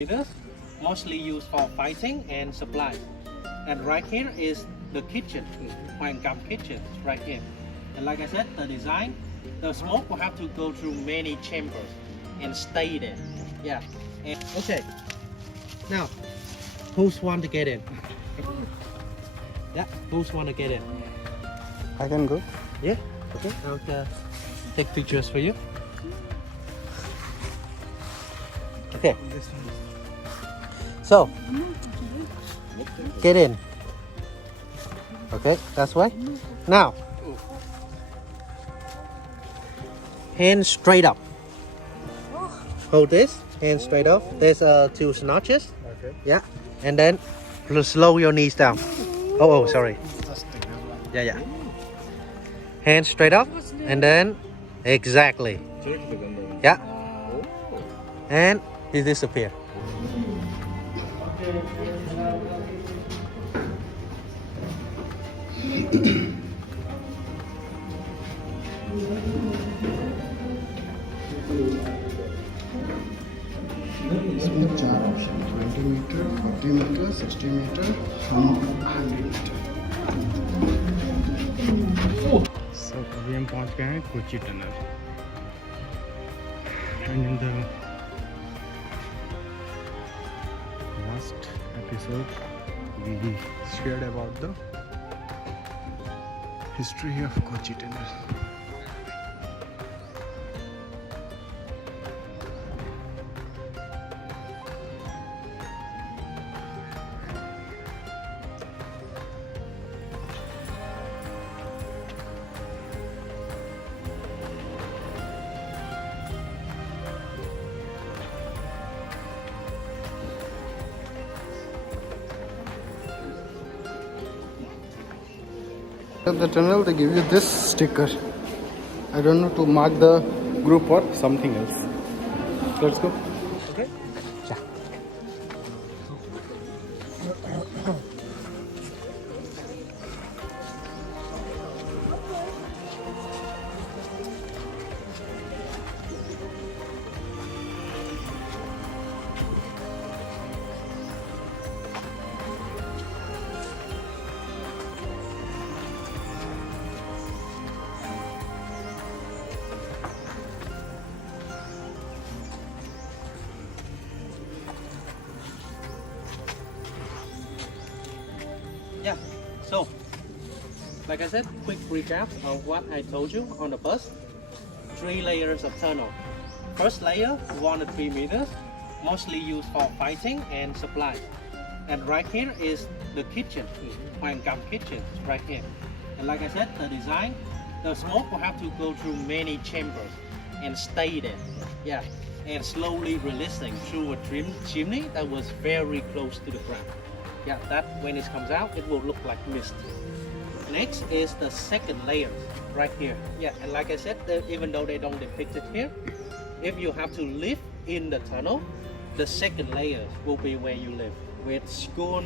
meters, mostly used for fighting and supplies. And right here is the kitchen, Hoàng Cầm kitchen, right here. And like I said, the design, the smoke will have to go through many chambers and stay there. Yeah. And, okay. Now, who's want to get in? Yeah. Who's want to get in? I can go. Yeah. Okay. I'll take pictures for you. Okay. So, get in. Okay, that's why. Now, hand straight up. Hold this, hand straight up. There's two notches. Okay. Yeah, and then slow your knees down. Oh, sorry. Yeah. Hand straight up, and then exactly. Yeah, and it disappear. इसमें 4 option 20 metre 40 metre 60 metre 100 metre. So अभी हम पहुंच गए हैं Kochi tunnel. And in the last episode we shared about the history of Kochi tunnel. At the tunnel they give you this sticker. I don't know, to mark the group or something else. Let's go. Okay. Yeah. Yeah, so like I said, quick recap of what I told you on the bus. 3 layers of tunnel. First layer, 1 to 3 meters, mostly used for fighting and supplies. And right here is the kitchen, Hoàng Cầm kitchen, right here. And like I said, the design, the smoke will have to go through many chambers and stay there. Yeah, and slowly releasing through a chimney that was very close to the ground. Yeah, that when it comes out, it will look like mist. Next is the second layer, right here. Yeah, and like I said, even though they don't depict it here, if you have to live in the tunnel, the second layer will be where you live, with school,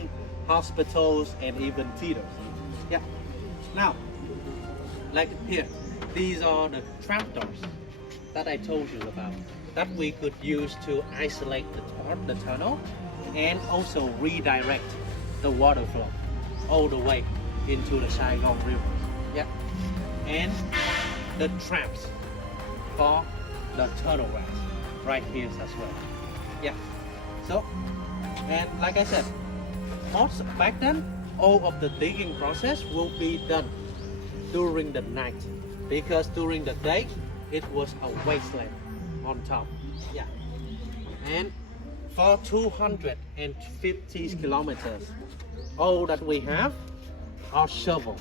hospitals, and even theaters. Yeah. Now, like here, these are the trapdoors that I told you about, that we could use to isolate the tunnel and also redirect the water flow all the way into the Saigon River. Yeah. And the traps for the turtle rats right here as well. Yeah. So, and like I said, also back then, all of the digging process will be done during the night, because during the day it was a wasteland on top. Yeah. And for 250 kilometers, all that we have are shovels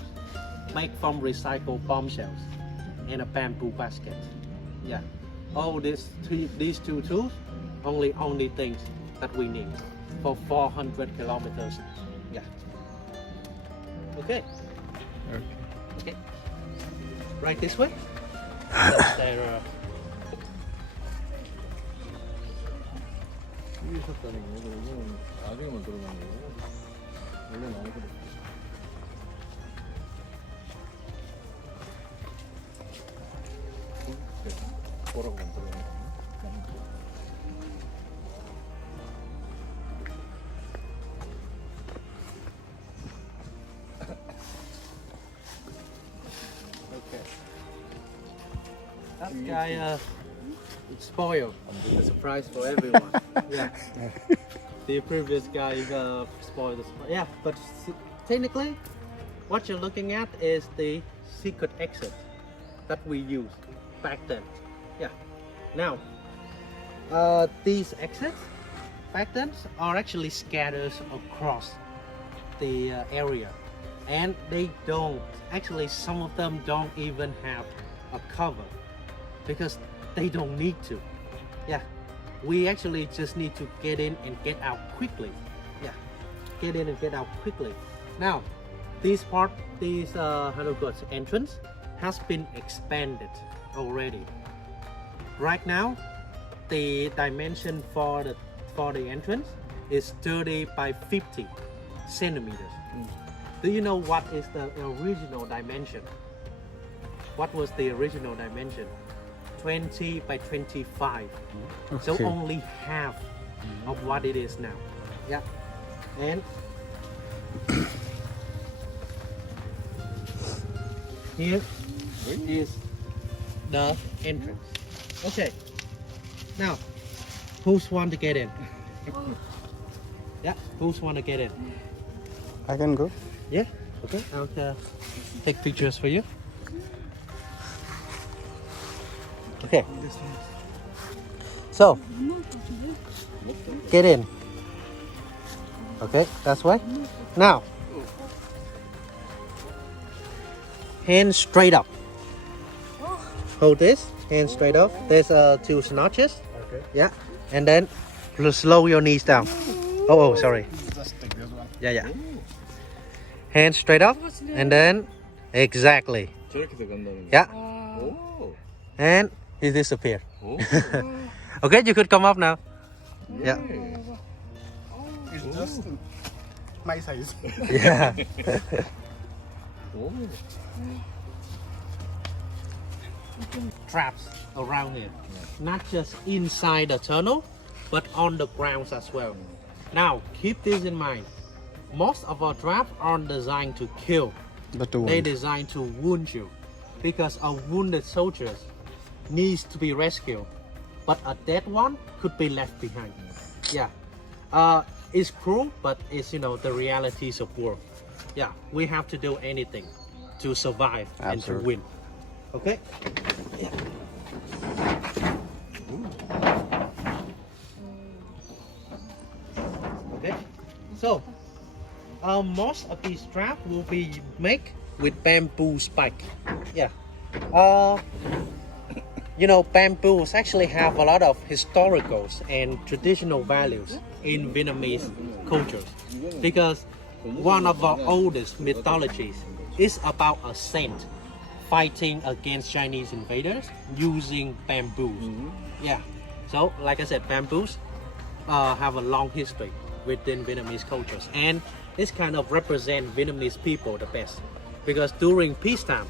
made from recycled bombshells and a bamboo basket. Yeah, all these two tools, only things that we need for 400 kilometers. Yeah. Okay. Okay. Right this way. That's their, 나중에만 들어가는 거고 원래 나오거든. 뭐라고 만들어야 되나? guy spoiled the surprise for everyone. Yeah. The previous guy spoiled the surprise. Yeah, but technically, what you're looking at is the secret exit that we used back then. Yeah. Now, these exits back then are actually scattered across the area, and they don't actually, some of them don't even have a cover because they don't need to. Yeah, we actually just need to get in and get out quickly. Yeah, get in and get out quickly. Now this part, this Hanugot's entrance has been expanded already. Right now the dimension for the entrance is 30 by 50 centimeters. Do you know what is the original dimension? What was the original dimension? 20 by 25. So Okay. only half of what it is now. Yeah. And here is the entrance. Okay. Now, who's want to get in? Yeah, who's want to get in? I can go. Yeah. Okay. I'll take pictures for you. Okay. So, get in. Okay, that's why. Now, hand straight up. Hold this, hand straight up. There's two notches. Okay. Yeah, and then slow your knees down. Oh, sorry. Just take this one. Yeah. Hand straight up, and then exactly. 저렇게 들어간다는 거. Yeah, 오. and he disappeared. 오. Okay, you could come up now. Yeah. It's just my size. Yeah. 오. Traps around here, not just inside the tunnel, but on the grounds as well. Now, keep this in mind. Most of our traps aren't designed to kill. But They're designed to wound you, because a wounded soldier needs to be rescued, but a dead one could be left behind. Yeah, it's cruel, but it's, you know, the realities of war. Yeah, we have to do anything to survive and to Absolutely. win. Okay. Yeah. Okay. So, most of these straps will be made with bamboo spike. Yeah. You know, bamboos actually have a lot of historicals and traditional values in Vietnamese cultures, because one of our oldest mythologies is about a saint fighting against Chinese invaders using bamboos. Yeah. So, like I said, bamboos have a long history within Vietnamese cultures, and this kind of represent Vietnamese people the best, because during peacetime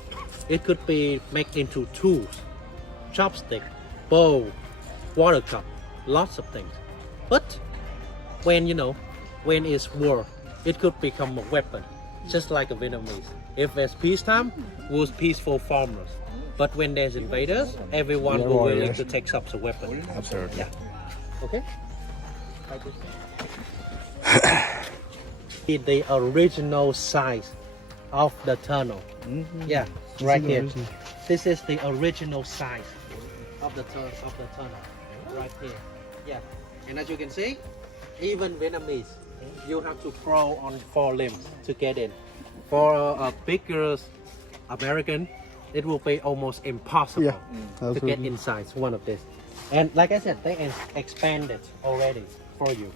it could be made into tools, chopstick, bowl, water cup, lots of things. But when, you know, when it's war, it could become a weapon, just like a Vietnamese. If there's peacetime, we're peaceful farmers, but when there's invaders, everyone They're will willing warriors. to take up a weapon. Absolutely. Yeah. Okay. The original size of the tunnel. Yeah, right here. This is the original size of the tunnel, right here. Yeah, and as you can see, even Vietnamese, you have to crawl on 4 limbs to get in. For a bigger American, it will be almost impossible Yeah, to get absolutely. inside one of this. And like I said, they expanded already for you.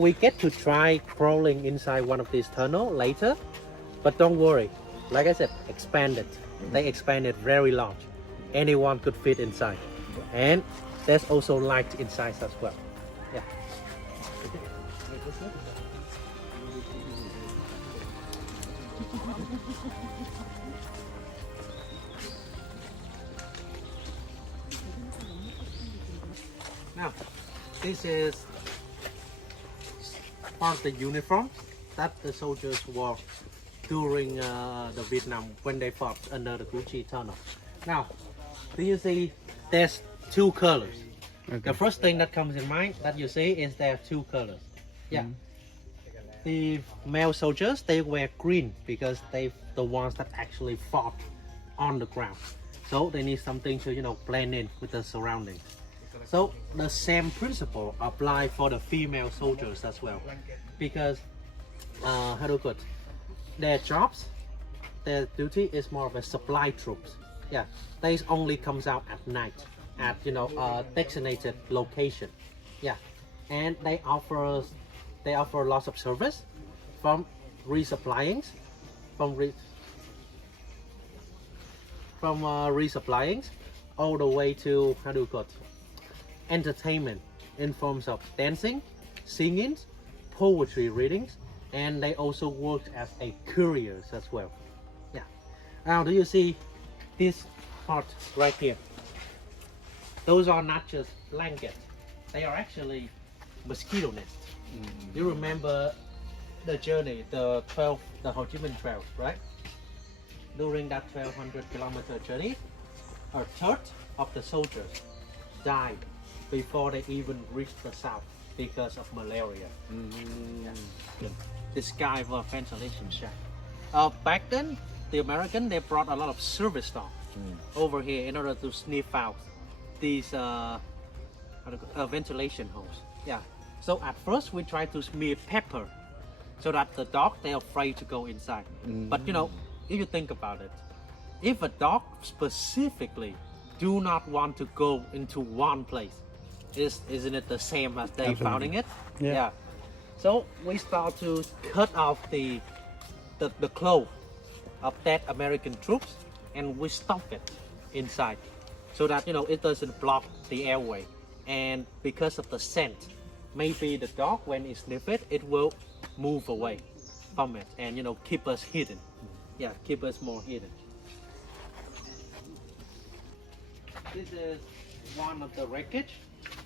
We get to try crawling inside one of these tunnels later, but don't worry. Like I said, expanded. They expanded very large. Anyone could fit inside. And there's also light inside as well. Yeah. Now, this is part of the uniform that the soldiers wore during the Vietnam when they fought under the Cu Chi Tunnel. Now, do you see there's two colors? Okay. The first thing that comes in mind that you see is there are two colors. Yeah. The male soldiers, they wear green because they the ones that actually fought on the ground. So they need something to, you know, blend in with the surroundings. So the same principle apply for the female soldiers as well. Because how do you put, their jobs, their duty is more of a supply troops. Yeah, they only comes out at night at, you know, a designated location. Yeah, and they offer lots of service from resupplying, resupplying all the way to, how do you put, entertainment in forms of dancing, singing, poetry readings, and they also work as a couriers as well. Yeah. Now, do you see this part right here? Those are not just blankets; they are actually mosquito nests. You remember the journey, the Ho Chi Minh Trail, right? During that 1,200-kilometer journey, a third of the soldiers died before they even reached the south because of malaria. Yeah. This guy was a ventilation shack. Back then, the American, they brought a lot of service dog over here in order to sniff out these ventilation holes. Yeah. So at first we try to smear pepper so that the dog, they're afraid to go inside. But you know, if you think about it, if a dog specifically do not want to go into one place, isn't it the same as they finding it? Yeah. So we start to cut off the clothes of that American troops, and we stuff it inside so that, you know, it doesn't block the airway. And because of the scent, maybe the dog, when it sniff it, it will move away from it and, you know, keep us hidden. Yeah, keep us more hidden. This is one of the wreckage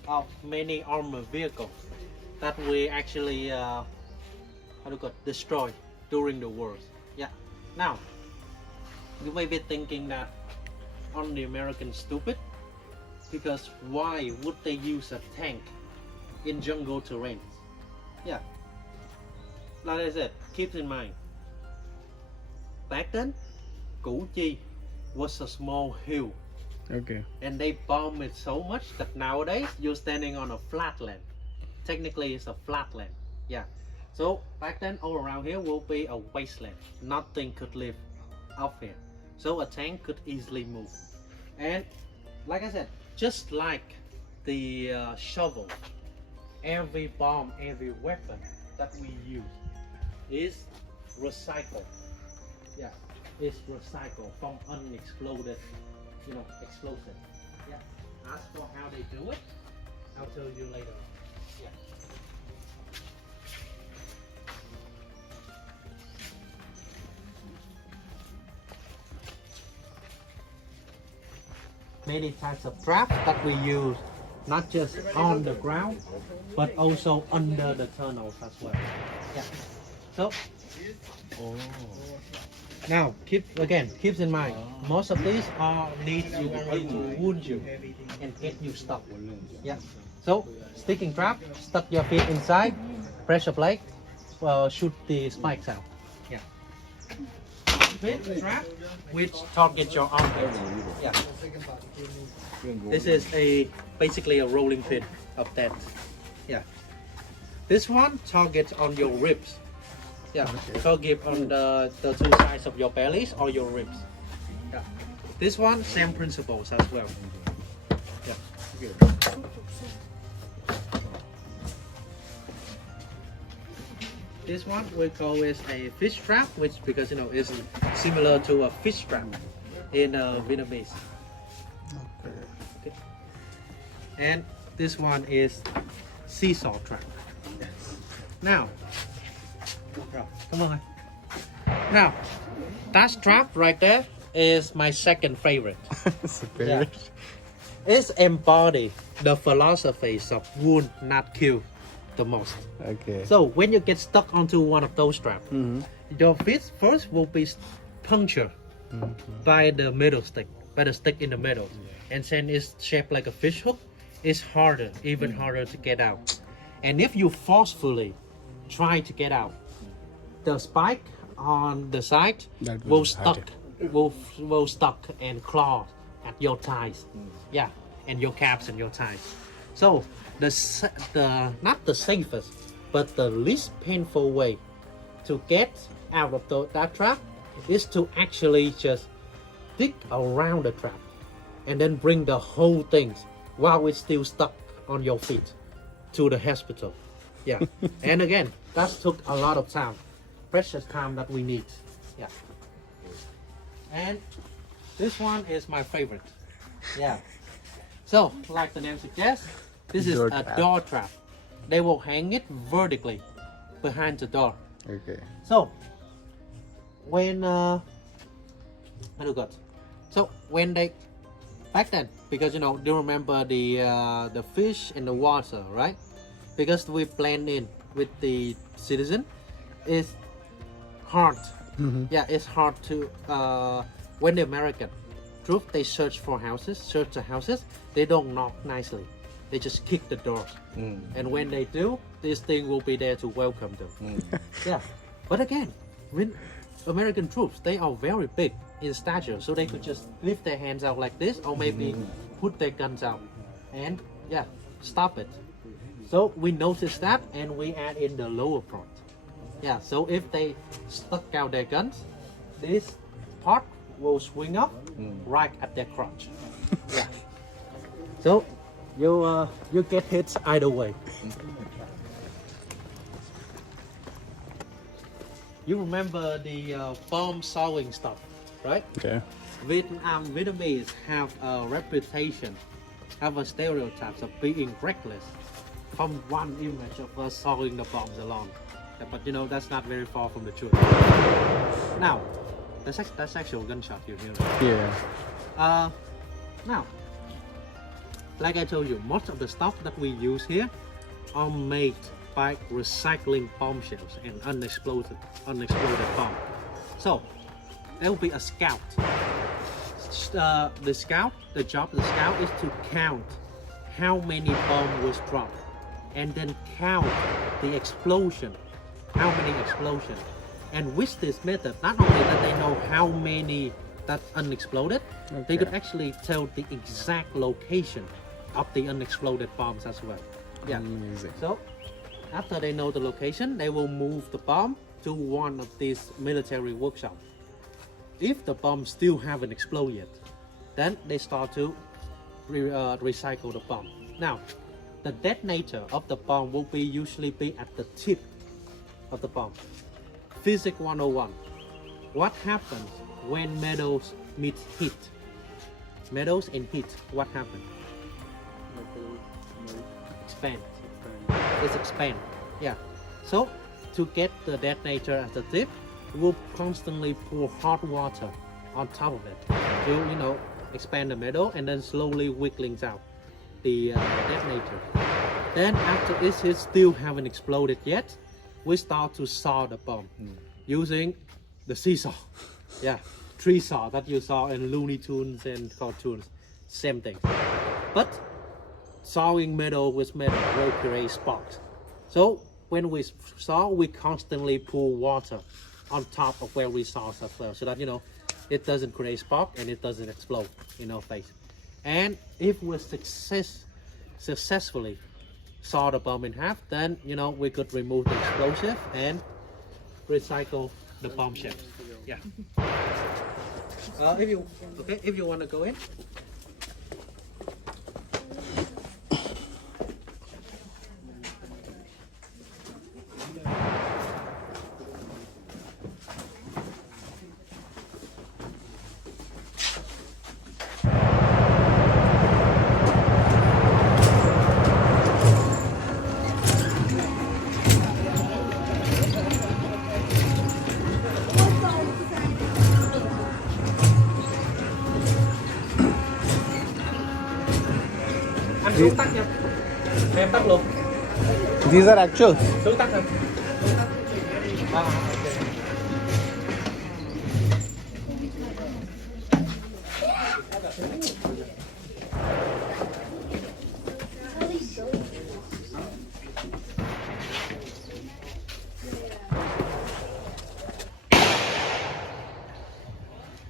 of many armored vehicles that we actually destroy during the wars. Yeah. Now, you may be thinking that aren't the Americans stupid? Because why would they use a tank in jungle terrain? Yeah. Like I said, keep in mind, back then, Củ Chi was a small hill. Okay. And they bomb it so much that nowadays you're standing on a flat land. Technically, it's a flat land. Yeah. So back then, all around here will be a wasteland. Nothing could live up here. So a tank could easily move. And like I said, just like the shovel, every bomb, every weapon that we use is recycled. Yeah, it's recycled from unexploded, you know, explosive. Yeah. As for how they do it, I'll tell you later on. Yeah. Many types of traps that we use, not just on the ground, but also under the tunnels as well. Yeah. So, now keep in mind, most of these are need you to wound you and get you stuck. Yeah. So, sticking trap, stuck your feet inside, pressure plate, shoot the spikes out. Yeah. Pit trap, which target your armpit. Yeah. This is basically a rolling pin of that. Yeah. This one targets on your ribs. Yeah. Target on the two sides of your bellies or your ribs. Yeah. This one, same principles as well. Yeah. This one we call it a fish trap, which because you know it's similar to a fish trap in Vietnamese. Okay. And this one is seesaw trap. Now, come on. Now, that trap right there is my second favorite. Yeah. It's embody the philosophies of wound not kill the most. Okay. So when you get stuck onto one of those traps, your feet first will be punctured by the middle stick, by the stick in the middle. and then it's shaped like a fish hook, it's harder, even harder to get out. And if you forcefully try to get out, the spike on the side That will will stuck, hurt will stuck and claw at your thighs, yeah, and your calves and your thighs. So the not the safest, but the least painful way to get out of that trap is to actually just dig around the trap and then bring the whole thing while it's still stuck on your feet to the hospital. Yeah. And again, that took a lot of time, precious time that we need. Yeah. And this one is my favorite. Yeah. So like the name suggests, this is Door a trap. door trap. They will hang it vertically behind the door. Okay. So when so when they back then, because you know, do you remember the fish in the water, right? Because we blend in with the citizen, it's hard. Yeah, it's hard to when the American troops, they search the houses, they don't knock nicely, they just kick the doors. And when they do, this thing will be there to welcome them. Yeah, but again, when American troops, they are very big in stature, so they could just lift their hands out like this, or maybe put their guns out and yeah, stop it. So we notice that, and we add in the lower part. Yeah, so if they stuck out their guns, this part will swing up right at their crotch. Yeah. So you get hit either way. You remember the bomb sawing stuff, right? Okay. Vietnamese have a reputation, have a stereotype of being reckless from one image of us sawing the bombs along. But you know, that's not very far from the truth. Now, that's actual gunshot you hear. Yeah. Now, like I told you, most of the stuff that we use here are made by recycling bombshells and unexploded bomb. So there will be a scout. The job of the scout is to count how many bombs was dropped, and then count the explosion, how many explosions. And with this method, not only that they know how many that's unexploded, they could actually tell the exact location of the unexploded bombs as well. Yeah. Amazing. So after they know the location, they will move the bomb to one of these military workshops. If the bomb still haven't exploded yet, then they start to recycle the bomb. Now, the detonator of the bomb will usually be at the tip of the bomb. Physics 101. What happens when metals meet heat? Metals and heat, what happens? Expand. It's expand. Yeah. So to get the detonator at the tip, we'll constantly pour hot water on top of it to, expand the metal, and then slowly wiggling out the detonator. Then after it still haven't exploded yet, we start to saw the bomb using the seesaw. Yeah, tree saw that you saw in Looney Tunes and cartoons. Same thing. But sawing metal with metal will create sparks. So when we saw, we constantly pour water on top of where we saw as well, so that it doesn't create spark and it doesn't explode in our face. And if we successfully saw the bomb in half, then we could remove the explosive and recycle the bomb shells. Yeah. If you want to go in. Anh xuống tắt nha. Em tắt luôn. These are actual. Xuống tắt thôi.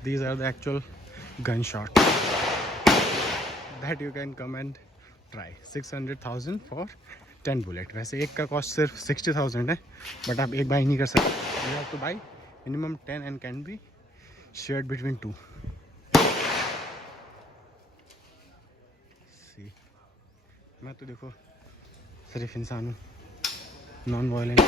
these are the actual gunshots that you can come and try. 600,000 for 10 bullet. वैसे एक का cost सिर्फ 60,000 है, but आप एक by नहीं कर सकते. You have to buy minimum 10 and can be shared between 2. See, मैं तो देखो सिर्फ इंसान हूँ, नॉन वायलेंट.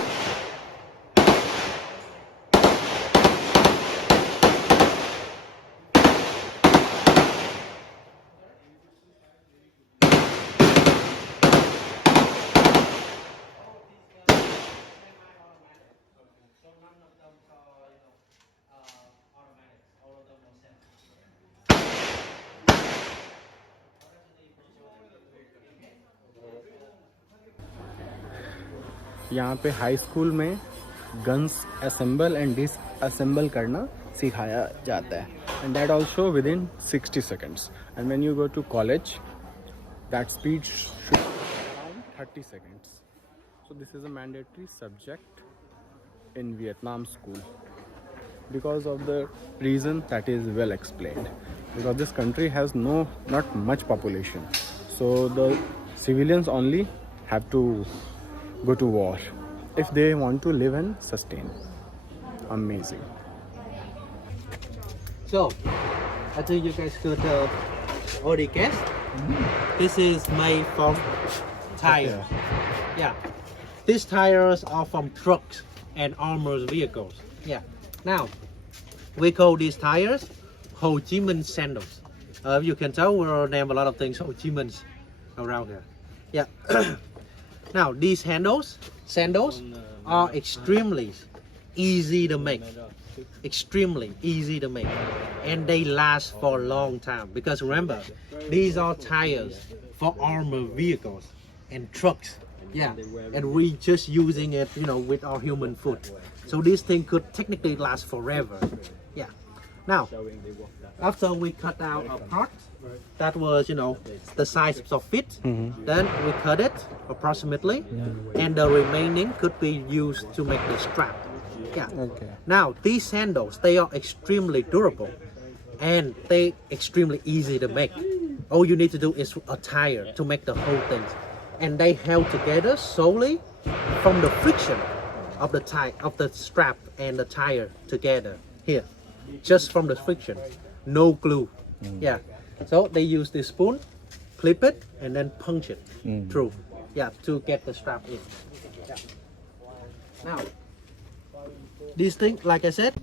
यहाँ पे हाई स्कूल में गन्स असेंबल एंड डिसअसेंबल करना सिखाया जाता है, and that also within 60 seconds. And when you go to college that speed should around 30 seconds. So this is a mandatory subject in Vietnam school because of the reason that is well explained, because this country has not much population, so the civilians only have to go to war if they want to live and sustain. Amazing. So, I think you guys could already guess. This is made from tire. Yeah. These tires are from trucks and armored vehicles. Yeah. Now, we call these tires Ho Chi Minh sandals. You can tell we'll name a lot of things Ho Chi Minh's around here. Yeah. Now, these sandals are extremely easy to make. Extremely easy to make. And they last for a long time. Because remember, these are tires for armored vehicles and trucks. Yeah. And we just using it, with our human foot. So this thing could technically last forever. Yeah. Now, after we cut out a part that was, the size of fit, then we cut it approximately, and the remaining could be used to make the strap. Yeah. Okay. Now, these sandals, they are extremely durable, and they extremely easy to make. All you need to do is a tire to make the whole thing, and they held together solely from the friction of the strap and the tire together here, just from the friction, no glue. Yeah. So they use this spoon, clip it, and then punch it through. Yeah, to get the strap in. Yeah. Now, this thing, like I said,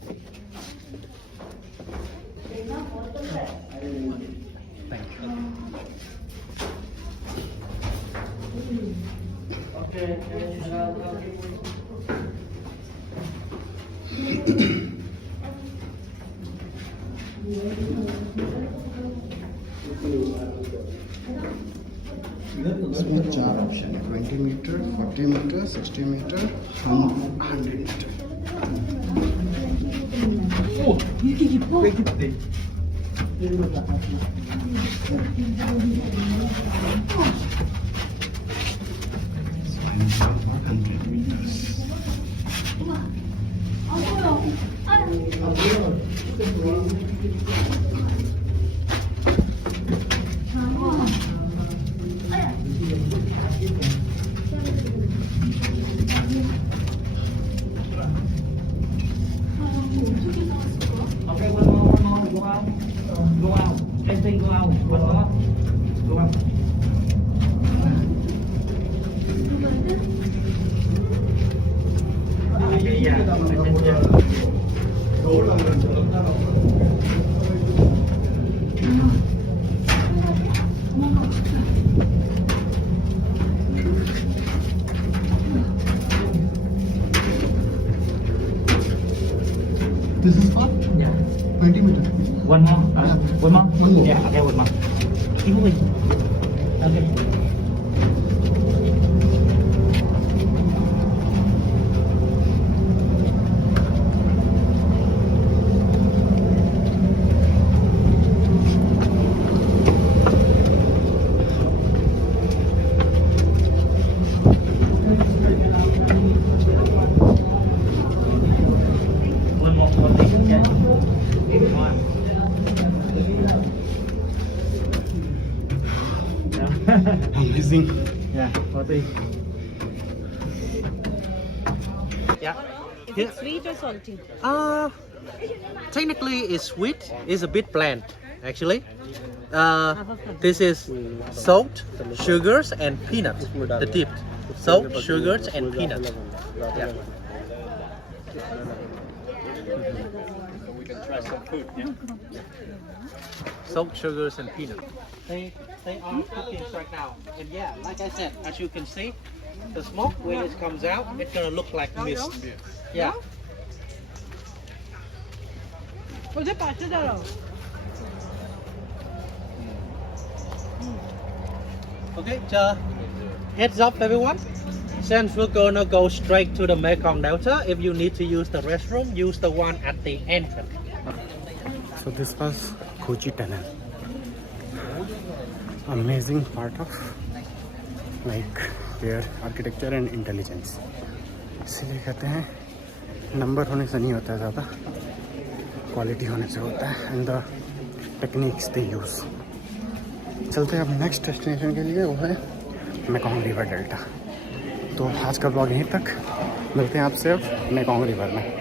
इसमें 4 option है, 20 metre, 40 metre, 60 metre, 100 metre. This is for 20 meter. One more. One more. One more. Yeah, okay, one more. Keep moving. Okay. One more. Okay. One. पे Yeah. Is it sweet or salty? Technically it's sweet. It's a bit bland, actually. This is salt, sugars, and peanuts. The dipped salt, sugars, and peanuts. Yeah. So we can try some food. Yeah. Salt, sugars, and peanuts. They are cooking right now. And yeah, like I said, as you can see, the smoke when it comes out, it's gonna look like mist. Yeah. 어제 빠지더라. Okay, so heads up everyone. Since we're gonna go straight to the Mekong Delta, if you need to use the restroom, use the one at the entrance. So this was Kochi Tunnel. Amazing part of like their architecture and intelligence. इसीलिए कहते हैं number होने से नहीं होता है ज़्यादा, quality होने से होता है and the techniques they use. चलते हैं अब नेक्स्ट डेस्टिनेशन के लिए, वो है मेकोंग रिवर डेल्टा. तो आज का ब्लॉग यहीं तक, मिलते हैं आपसे अब मेकोंग रिवर में.